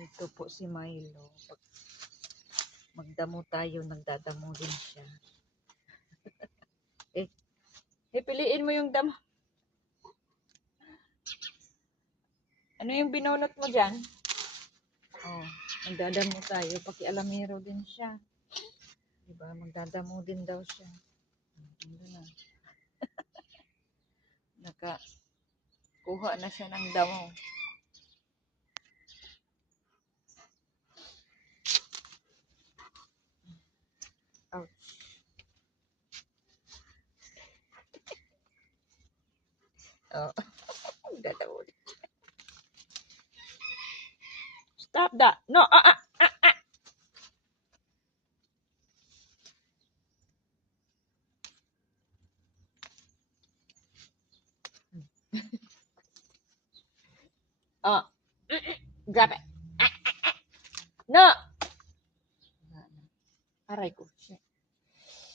Ito po si Milo. Pag magdamo tayo, nagdadamo din siya. Piliin mo yung damo. Ano yung binunot mo dyan? Oh, magdadamo tayo. Pakialamero din siya. Diba? Magdadamo din daw siya. Ano na. Nakakuha na siya ng damo. Ouch. Oh. Dadamo din. Stop that. No. Oh. Grab it. No. Aray ko. Shit.